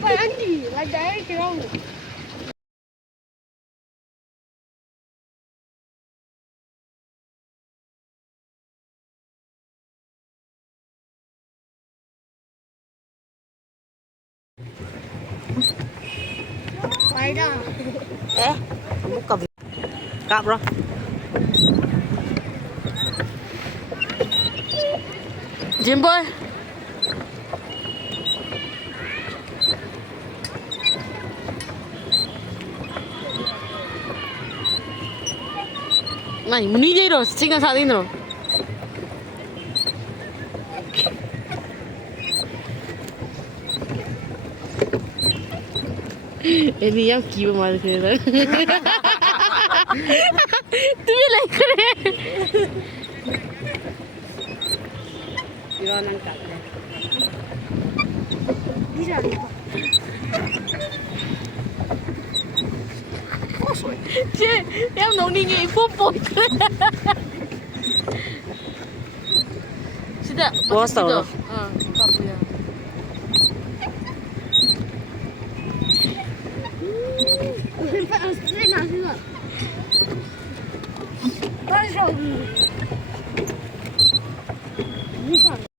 But Andy, like that, you know. Why da? Ê, muốn cầm cặp rồi. Jim boy. Mày muốn đi rồi, chính là sao đi rồi. Ini yang kiba mal kira. Tu भी like करे. Iron ang cặp này. Đi ra đi. Chứ em nấu đi nghỉ phút bột. Sudah. Puas tau lo. Tak punya. Pak Astrid nak juga. Pasal. Ni kan.